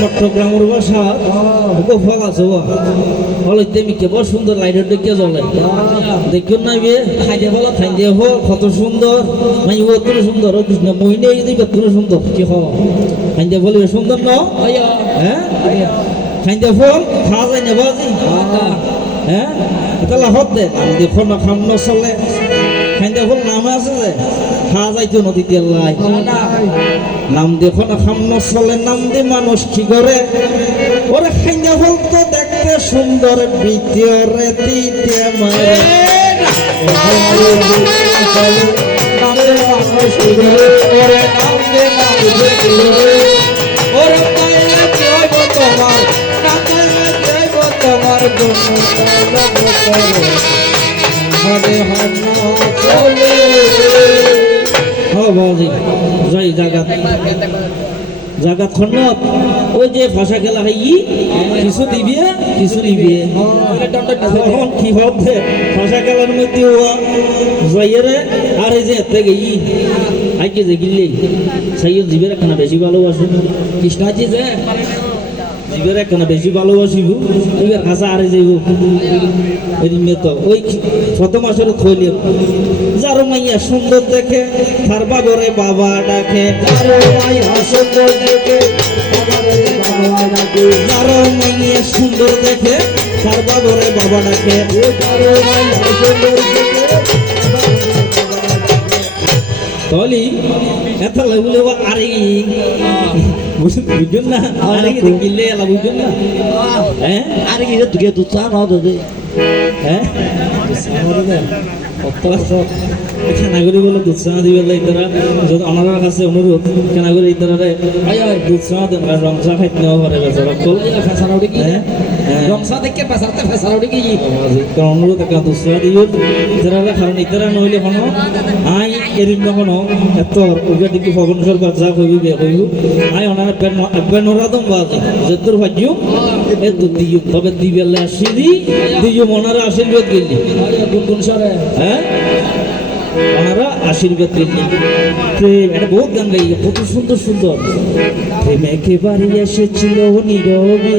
চট্টগ্রামের ভাষা ফল আছে মিকে বড় সুন্দর লাইটের ডেকে জ্বলে দেখুন না বিয়ে খাইতে ফল খাইতে ফল কত সুন্দর মাই কত সুন্দর কৃষ্ণ মহিনে কত সুন্দর কি হওয়া খাইতে ফল সুন্দর ন হ্যাঁ খাইতে ফল খাওয়া যায় না বাজি হ্যাঁ তাহলে হতে আমি দেখো না খাম ন চলে খাইতে ফল নাম আছে যে খাওয়া যাইতো নদীতে লাই নাম দেখো না খাম ন চলে নাম দিয়ে মানুষ কি করে ওরে খাইতে ফল তো দেখতে সুন্দর ভিতরে দিতে মারে তোমার জাগাত খন্নত ওই যে ভাষা খেলা হয় কিছু দিবি কিছু নিবি কি হবে ভাষা খেলার মধ্যে যাইরে আর এই যে এতে গেই আইকে যে গিলে সাইয়ের জীবের একখানা বেশি ভালোবাসে কৃষ্ণাজি যে জীবের একখানা বেশি ভালোবাসিব এবার কাছে আরে যাইব এদিকে তো ওই প্রথম আসলে থইলিম যারো মাইয়া সুন্দর দেখে তার বাবরে বাবা ডাকে যারো মাইয়া সুন্দর দেখে যারো মাইয়া সুন্দর দেখে তার বাবরে বাবা ডাকে যারো মাইয়া সুন্দর দেখে তলি এত লাগলে আরে বুঝুন না আরে গিলে এলা বুঝুন না হ্যাঁ আরে কি তুই তো চা নাও দে হ্যাঁ কেনাগুলি বলে দুধ চা দিবে তারা যদি আমার কাছে অনুরোধ কেনাগুলি তারা দুধ চা দেন রং চা খাইতে নেওয়া পারে বেচারা ফেসারা উঠে কি রং চা দেখে পেশাতে ফেসারা উঠে কি অনুরোধ একটা দুধ চা দিও যারা কারণ ইতারা নইলে কোনো আই এরিম না কোনো এত ওকে দিকে ভবন সরকার যা কইবি বে কইবি আই ওনার পেনরাদম বাজে যদুর ভাজিও এ দুধ দিও তবে দিবেলে আসিদি দিও মনারে আশীর্বাদ গেলি কোন সরে হ্যাঁ ওনারা আশীর্বাদ দিলেন প্রেম এটা বহুত গান গাই কত সুন্দর সুন্দর প্রেম একেবারে এসেছিল নীরবে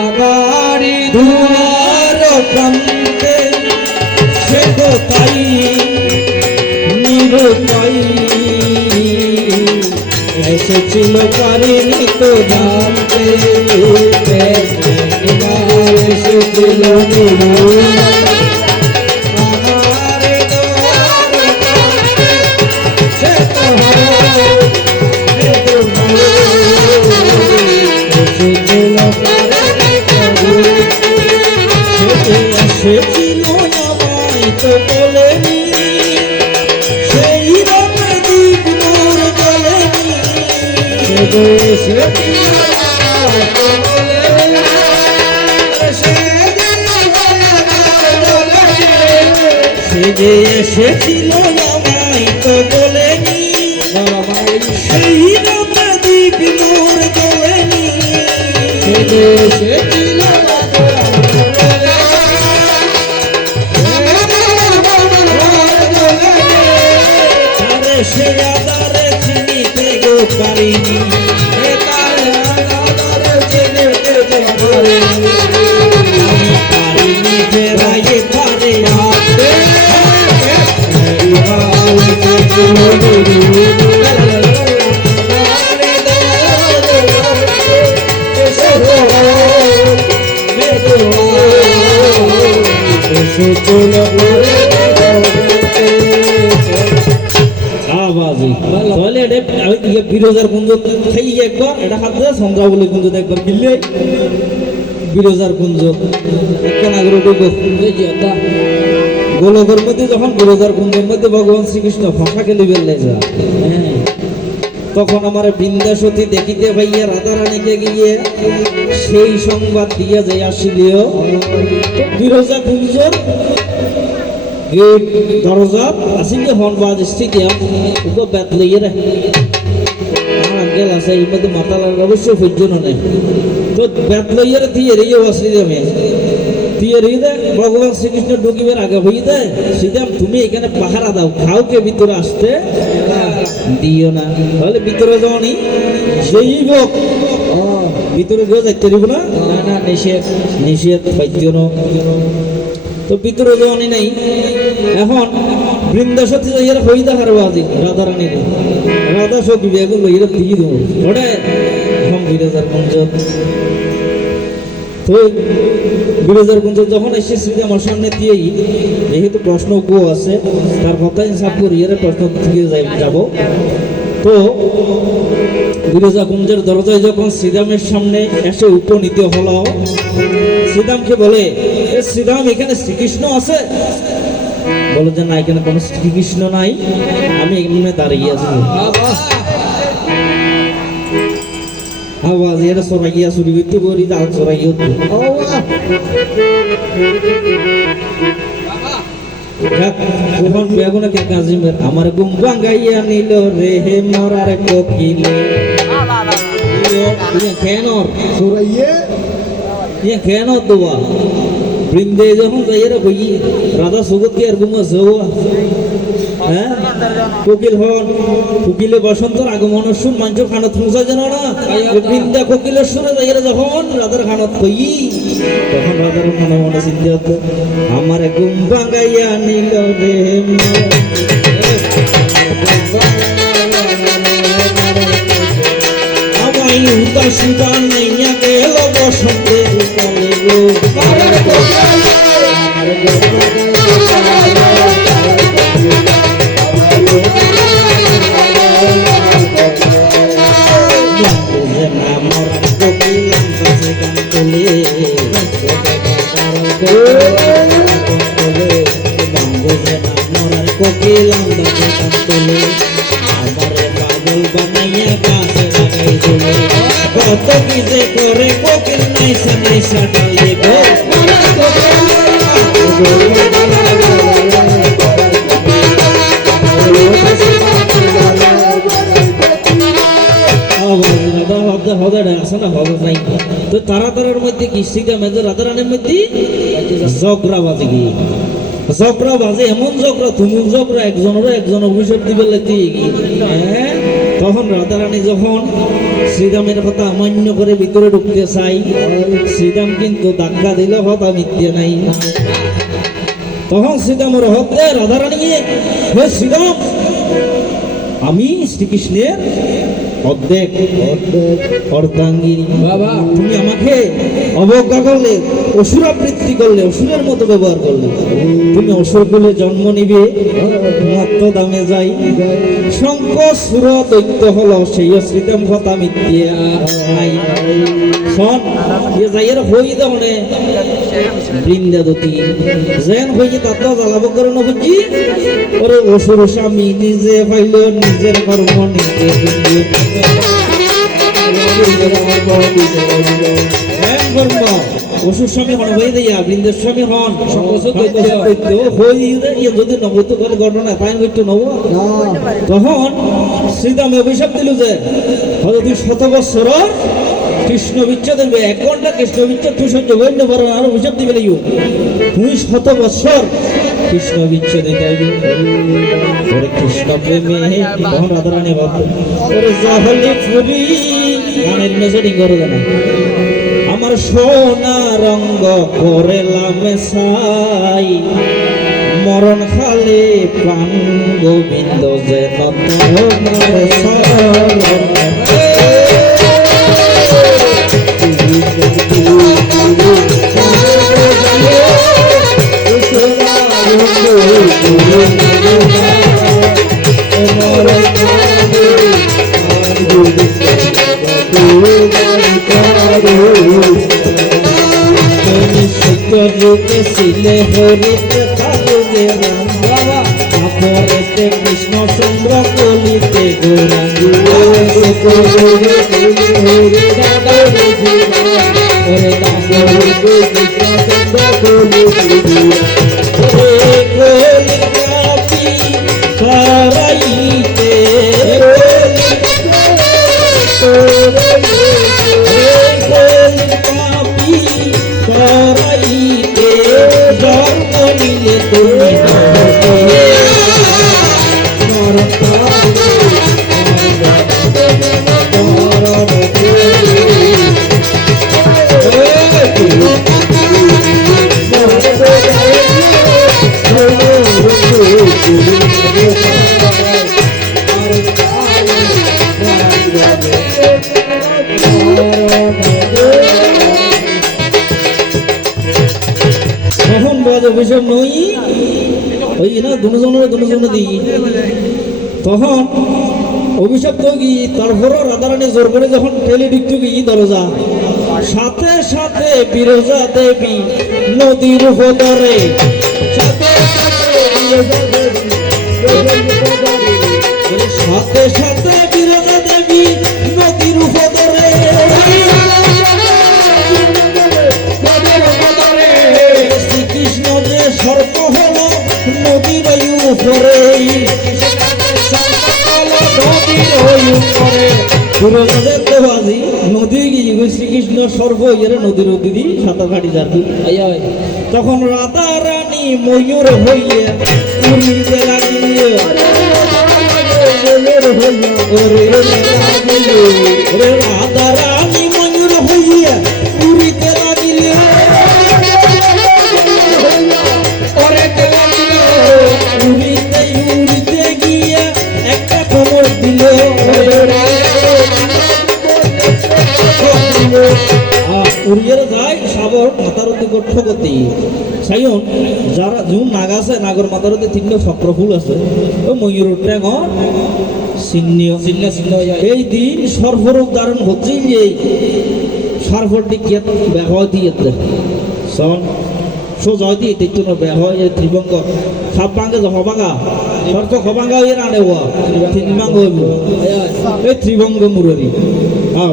আগারি দুয়ার প্রান্তে সে তো তাই নিরুপাই এসেছিল পারিনি তো জানতে এসেছিল নিরুপাই সেছিল আমায় তো বলেনি সেই রঙে দীপ মোর জ্বলেনি সে যে এসেছিল আমায় তো বলেনি সেই রঙে দীপ মোর জ্বলেনি সে যে এসেছিল সে আদারে চিনিতে গো পারিনি পারিনি ফেরাইয়ে পারে হাতে বিরোজার কুঞ্জ খাই একবার এটা খাতে চন্দ্রাবলী কুঞ্জ একবার কিনলে বিরোজার কুঞ্জ গোলকের মধ্যে যখন বিরোজার কুঞ্জের মধ্যে ভগবান শ্রীকৃষ্ণ ফাঁকা খেলি বেললে যা তখন আমার বৃন্দাসতী দেখিতে ভাইয়া রাধারানীকে গিয়ে সেই সংবাদ দিয়া যাই আসিলেও বিরোজা কুঞ্জর দরজা আসিলে হন বাজ স্টেডিয়াম ওকে ব্যাট লইয়ে রে আঙ্কেল আছে এই মধ্যে মাতালার অবশ্যই পর্যন্ত নেই তো ব্যাট লইয়ে দিয়ে রে আসিলে হৃদে ভগবান শ্রীকৃষ্ণ ঢুকিবার আগে হইতে শ্রীরাম তুমি এখানে পাহারা দাও, কাউকে ভিতরে আসতে দিও না, তাহলে ভিতরে যাওনি সেই হোক ভিতরে গিয়ে যাইতে দিব না, না নিষেধ নিষেধ পাইতেও না, তো ভিতরে যাওনি নাই। এখন বৃন্দাসতী যাইয়ার হই দেখার বাজি রাধা রানী রাধা সখী বেগুন লইয়া দিয়ে দেবো ওটা এখন বিরাজার কুঞ্জ। তো বিরাজার কুঞ্জ যখন এসে শ্রী আমার সামনে দিয়েই যেহেতু প্রশ্ন কো আছে তার কথা হিসাব করি এর প্রশ্ন থেকে যাব। তো বিরজা কুঞ্জের দরজায় যখন শ্রীরামের সামনে এসে উপনীত হলো, শ্রীরামকে বলে শ্রীরাম এখানে শ্রীকৃষ্ণ আছে? বলে যে না এখানে কোনো শ্রীকৃষ্ণ নাই, আমি এমনি দাঁড়িয়ে আছি। আওয়াজ এটা সরাইয়া চুরি করতে বলি তাল সরাইয়া কাজিমের আমার গুম ভাঙ্গাইয়া নিল রে হে মরার কোকিলে কেন কেন দোয়া বৃন্দে যখন যাইয়ের বই রাধা সুগতকে আর গুম আছে হ্যাঁ কোকিল হন কোকিলে বসন্তর আগমনের সুর মানুষের খানত পৌঁছা যেন না বৃন্দা কোকিলের সুরে যাইয়ের যখন রাধার খানত কই তখন রাধার মনে মনে চিন্তা হতো আমার ঘুম ভাঙাইয়া নিল রে আমায় উদাসী বানাইয়া গেল বসন্তে কোকিলাম আমারে পাগল বানাইয়া কাছে লাগাই চলে কত কি যে করে কোকিল নাইসা নাইসা ডালে গো তো তারাতারের মধ্যে কি সিটা মেজর রাধারানের মধ্যে ঝগড়া বাজে গিয়ে ঝগড়া বাজে এমন ঝগড়া তুমুল ঝগড়া একজন অভিশাপ দিবে লাগতে হ্যাঁ। তখন রাধারানী যখন শ্রীরামের কথা অমান্য করে ভিতরে ঢুকতে চাই শ্রীরাম কিন্তু ধাক্কা দিল কথা মিথ্যে নাই। তখন শ্রীরামের হতে রাধারানী হে শ্রীরাম আমি শ্রীকৃষ্ণের অর্ধেক অর্ধাঙ্গী বাবা তুমি আমাকে অবজ্ঞা করলে অসুরাবৃত্তি করলে অসুরের মতো ব্যবহার করলে তুমি অসুর বলে জন্ম নিবে মত্ত দামে যাই শঙ্ক সুর দৈত্য হলো সেই শ্রীরাম কথা মিথ্যে নাই শোন এ যাইয়ের হই দহনে বৃন্দাদতী যেন হইয়ে তাত জ্বালাব করে নবজি ওরে অসুর স্বামী নিজে পাইল নিজের কর্ম নিজে অসুর স্বামী হন হয়ে দিয়া বৃন্দের স্বামী হন যদি নবত ঘটনা তাই হইতো নব। তখন শ্রীরাম অভিশাপ দিল যে হয়তো তুই 100 বৎসর কৃষ্ণ বিচ্ছেদ দেবে 1 ঘন্টা কৃষ্ণ বিচ্ছেদ তুই সহ্য করি না পারো আরো অভিশাপ দিবে লিও তুই 100 বৎসর কৃষ্ণ বিচ্ছেদ চাইবি ওরে কৃষ্ণ প্রেমে তখন রাধারানী ভাবতো ওরে জাহলি ফুরি গানের মেসেডিং করে জানা আমার সোনা রঙ্গ করেলাম সাই মরণ খালে প্রাণ গোবিন্দ যে ছিলে হরিতে কালুগে রাম বাবা আপরেতে কৃষ্ণ চন্দ্র কলিতে গৌরাঙ্গী ওই না দুজনে দিই তখন অভিশাপ তো কি তারপরও রাধারানী জোর করে যখন ঠেলে ঢুকতে গিয়ে দরজা সাথে সাথে বিরজা দেবী নদীর উপরে সাথে সাথে বিরজা দেবী নদীর উপরে শ্রীকৃষ্ণ যে সর্প হলো নদীর উপরে নদী গিয়ে শ্রীকৃষ্ণ সর্ব ইয়ে নদীর দিদি সাঁতার কাটি যাচ্ছি তখন রাধা রানী ময়ূর হইয়া উড়িতে লাগিল রাধা রানী ময়ূর হইয়া উড়িতে লাগিল উড়িতে উড়িতে গিয়া একটা খবর দিল উড়িয়ে যায় সাবর মাতারতি ঠকতি সাইন যারা জুন নাগ আছে নাগর মাতারতি তিনটা চক্র ফুল আছে ও ময়ূর ট্যাঙর চিহ্ন এই দিন সর্বরূপ ধারণ হচ্ছে যে সারফরটি কে ব্যবহার দিয়ে শোন সোজা দিয়ে দেখতে না ব্যবহার ত্রিভঙ্গ সাপ ভাঙে হবাঙ্গা সর্ত হবাঙ্গা এর আনে হওয়া তিনভাঙ্গ হইব এই ত্রিভঙ্গ মুরারি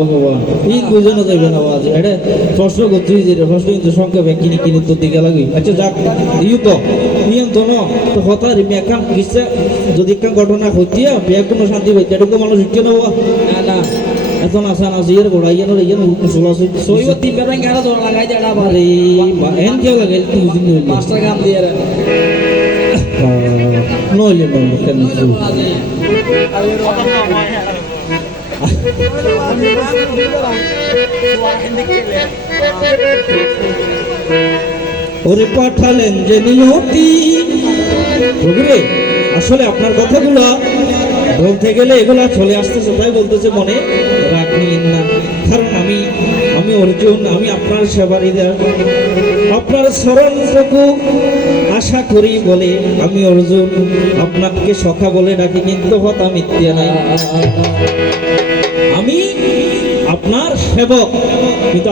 ভগবান এই বুঝানো যাবে না আজ এটা প্রশ্ন করতে যে প্রশ্ন কিন্তু সংক্ষেপে কিনে তো দিকে লাগি আচ্ছা যাক ইউ তো নিয়ম তো তো কথা রিমি একখান কিসে যদি একটা ঘটনা হইতিয়া বিয়ে কোনো শান্তি পাইতে এটুকু মানুষ শিখতে নেওয়া না এত নাচা নাচি এর গোড়াই যেন সোলাশি সইব তিন বেলা গেলা জোর লাগাই দেয় আরে এন কেউ লাগে তুই বুঝিনি মাস্টার কাম দিয়ে নইলে কেন ওরে পাঠালেন যে নিয়তি প্রভুরে আসলে আপনার কথাগুলো বলতে গেলে এগুলা চলে আসতেছে তাই বলতেছে মনে রাগ নিয়েন না কারণ আমি অর্জুন আমি আপনার সেবারীদের আপনার স্মরণটুকু আশা করি বলে আমি অর্জুন আপনাকে সখা বলে ডাকি কিন্তু কথা মিথ্যা নাই আমি আপনার সেবক কিন্তু